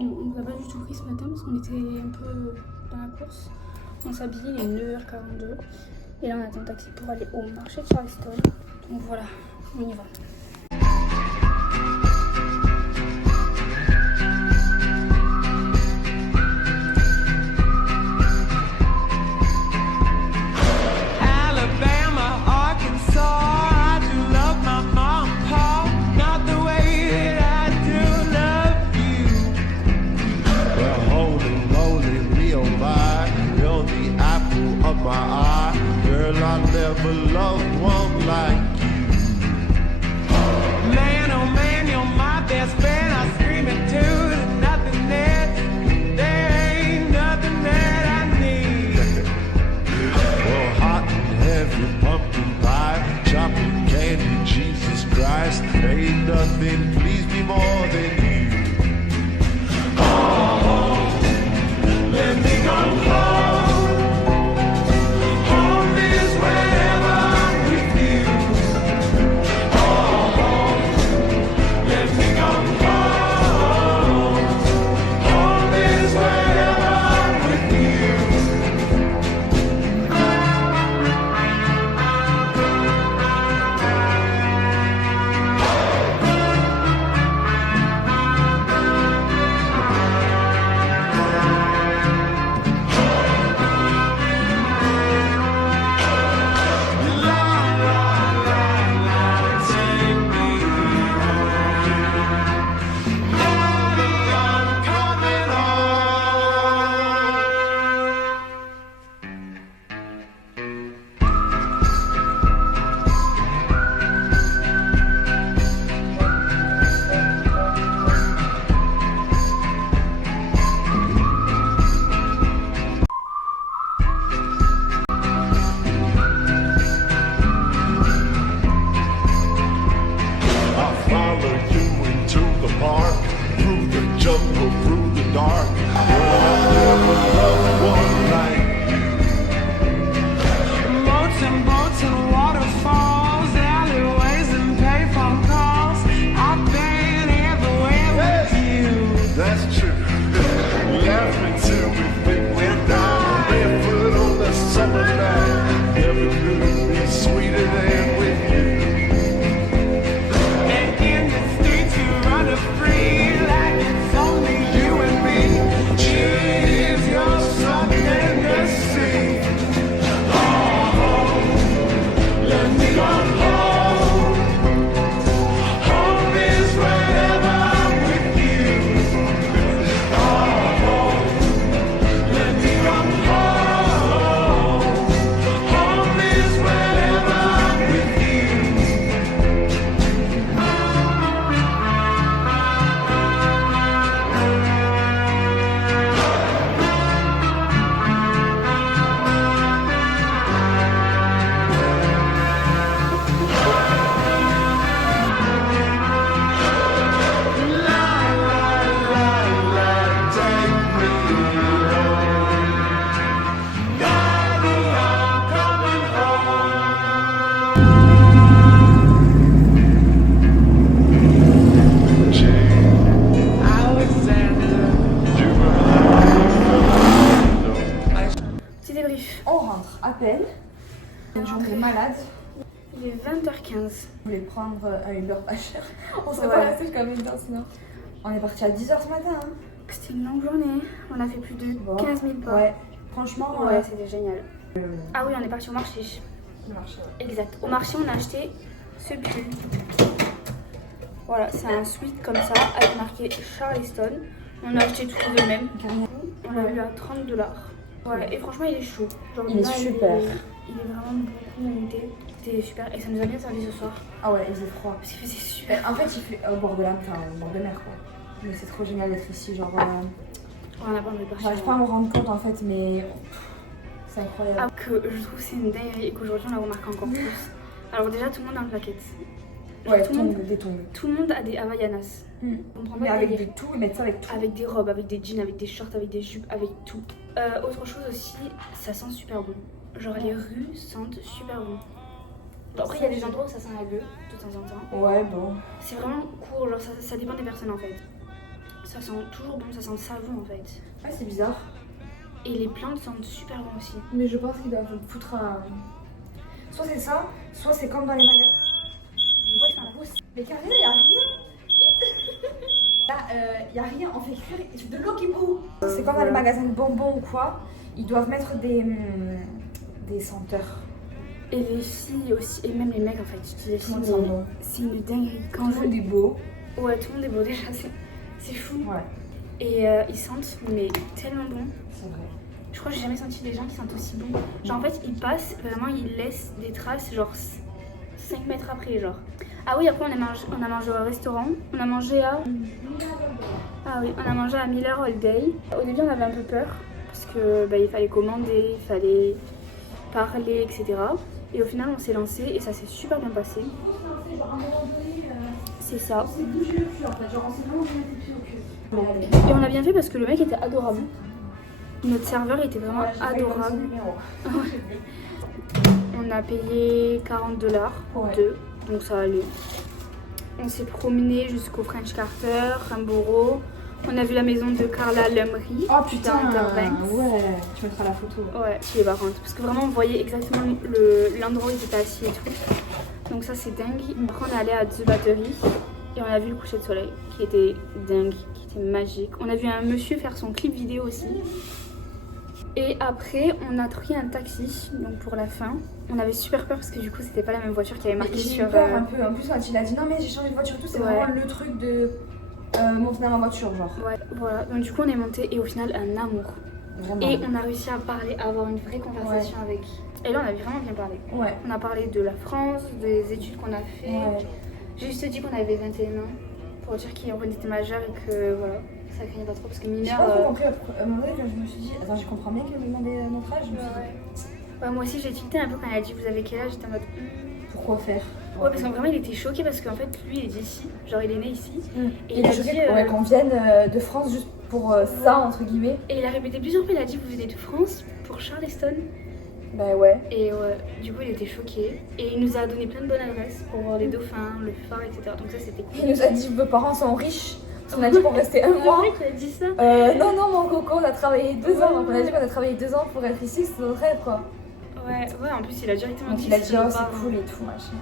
Bon, on nous a pas du tout pris ce matin parce qu'on était un peu dans la course. On s'habille, il est 9h42. Et là, on attend un taxi pour aller au marché de Charleston. Donc voilà, on y va. Ain't nothing please me more than you. Oh, let me come home. Home is wherever I'm with you. Oh, let me come home. Home is wherever I'm with you. À peine. Une journée malade. Il est 20h15. Je voulais prendre un Uber pas cher. On serait Ouais. pas resté jusqu'à 20h sinon. On est parti à 10h ce matin. Hein. C'était une longue journée. On a fait plus de 15 000 pas. Ouais, franchement, Ouais, c'était génial. Ah oui, on est parti au marché. Le marché, ouais. Exact. Au marché, on a acheté ce pull. Voilà, c'est un sweat comme ça avec marqué Charleston. On a acheté tout de même. On l'a eu à 30$. Ouais, et franchement, il est chaud. Genre, Il est super. Il est vraiment beaucoup mérité. C'était super. Et ça nous a bien servi ce soir. Ah ouais, il faisait froid. Parce qu'il faisait super. En fait, il fait au bord de la, enfin, au bord de mer quoi. Mais c'est trop génial d'être ici, genre. On n'a pas envie de partir. J'arrive pas à me rendre compte en fait, mais c'est incroyable. Ah, que je trouve que c'est une dinguerie et qu'aujourd'hui on l'a remarqué encore plus. Alors déjà tout le monde a une plaquette. Genre, Ouais, des tongs. Tout le monde a des Havaianas. Mm. On prend Mais pas avec délire. du tout, ils mettent ça avec tout. Avec des robes, avec des jeans, avec des shorts, avec des jupes, avec tout. Autre chose aussi, ça sent super bon. Genre les rues sentent super bon. Bon, après il y a des endroits où ça sent la gueule de temps en temps. Ouais, bon. C'est vraiment court, genre ça dépend des personnes en fait. ça sent toujours bon, ça sent le savon en fait. Ah, c'est bizarre. Et les plantes sentent super bon aussi. Mais je pense qu'ils doivent foutre un. Soit c'est ça, soit c'est comme dans les magasins. Ouais, je la rousse. Mais carrément, y'a rien. Là, y'a rien, on fait cuire de l'eau qui bout. C'est comme dans les magasins de bonbons ou quoi. Ils doivent mettre des senteurs. Et les filles aussi, et même les mecs en fait. Je dis les filles, Tout le monde sent bon. c'est une dinguerie. Quand Tout le monde est beau. Ouais, tout le monde est beau déjà, c'est fou. Ouais, Et ils sentent, mais tellement bon. c'est vrai. Je crois que j'ai jamais senti des gens qui sentent aussi bon. Genre en fait, ils passent, vraiment, ils laissent des traces, genre 5 mètres après, genre. Ah oui, après on a mangé au restaurant. On a mangé à... Ah oui, on a mangé à Miller All Day. Au début, on avait un peu peur, parce que il fallait commander, il fallait parler, etc. Et au final, on s'est lancé et ça s'est super bien passé. C'est ça. C'est bouger le cul en fait, genre on s'est vraiment mis les pieds au cul. Et on a bien fait parce que le mec était adorable. Notre serveur était vraiment adorable. On a payé $40 pour Ouais. deux, donc ça allait. On s'est promené jusqu'au French Carter, Ramboro. On a vu la maison de Carla Lumry. Oh putain, Interbanks. ouais, tu mettras la photo. Ouais, qui est par contre. Parce que vraiment, on voyait exactement l'endroit où ils étaient assis et tout. Donc ça, c'est dingue. Après, on est allé à The Battery et on a vu le coucher de soleil qui était dingue, qui était magique. On a vu un monsieur faire son clip vidéo aussi. Et après, on a pris un taxi, donc pour la fin. On avait super peur parce que du coup, c'était pas la même voiture qui avait marqué J'ai eu sur... peur un peu. En plus, quand il a dit non, mais j'ai changé de voiture et tout, c'est Ouais. vraiment le truc de monter dans ma voiture, genre. Ouais, voilà. Donc du coup, on est monté et au final, un amour. Vraiment. Et on a réussi à parler, à avoir une vraie conversation avec. Et là, on a vraiment bien parlé. Ouais. On a parlé de la France, des études qu'on a fait. Ouais. J'ai juste dit qu'on avait 21 ans pour dire qu'on était majeur et que voilà, ça craignait pas trop parce que J'ai mineur. pas trop compris à un moment donné quand je me suis dit, attends, je comprends bien qu'elle me demandait notre âge. Je me suis dit, Ouais, moi aussi, j'ai tilté un peu quand elle a dit vous avez quel âge, j'étais en mode. pourquoi faire? Ouais, parce qu'en vraiment, il était choqué parce qu'en fait, lui, il est d'ici, genre il est né ici. Et il il a est choqué dit, ouais, qu'on vienne de France juste pour ça, entre guillemets. Et il a répété plusieurs fois, il a dit vous venez de France pour Charleston. Bah ouais. Et ouais, du coup, il était choqué. Et il nous a donné plein de bonnes adresses pour voir les dauphins, le phare, etc. Donc ça, c'était cool. Il nous a dit vos parents sont riches. Parce qu'on a dit pour rester un mois. Il a dit ça. Non, non, mon coco, on a travaillé 2 ans. Donc on a dit qu'on a travaillé 2 ans pour être ici, c'est notre rêve quoi. Ouais, en plus, il a directement Donc dit il a dit, ça, oh, pas- c'est cool et tout, machin.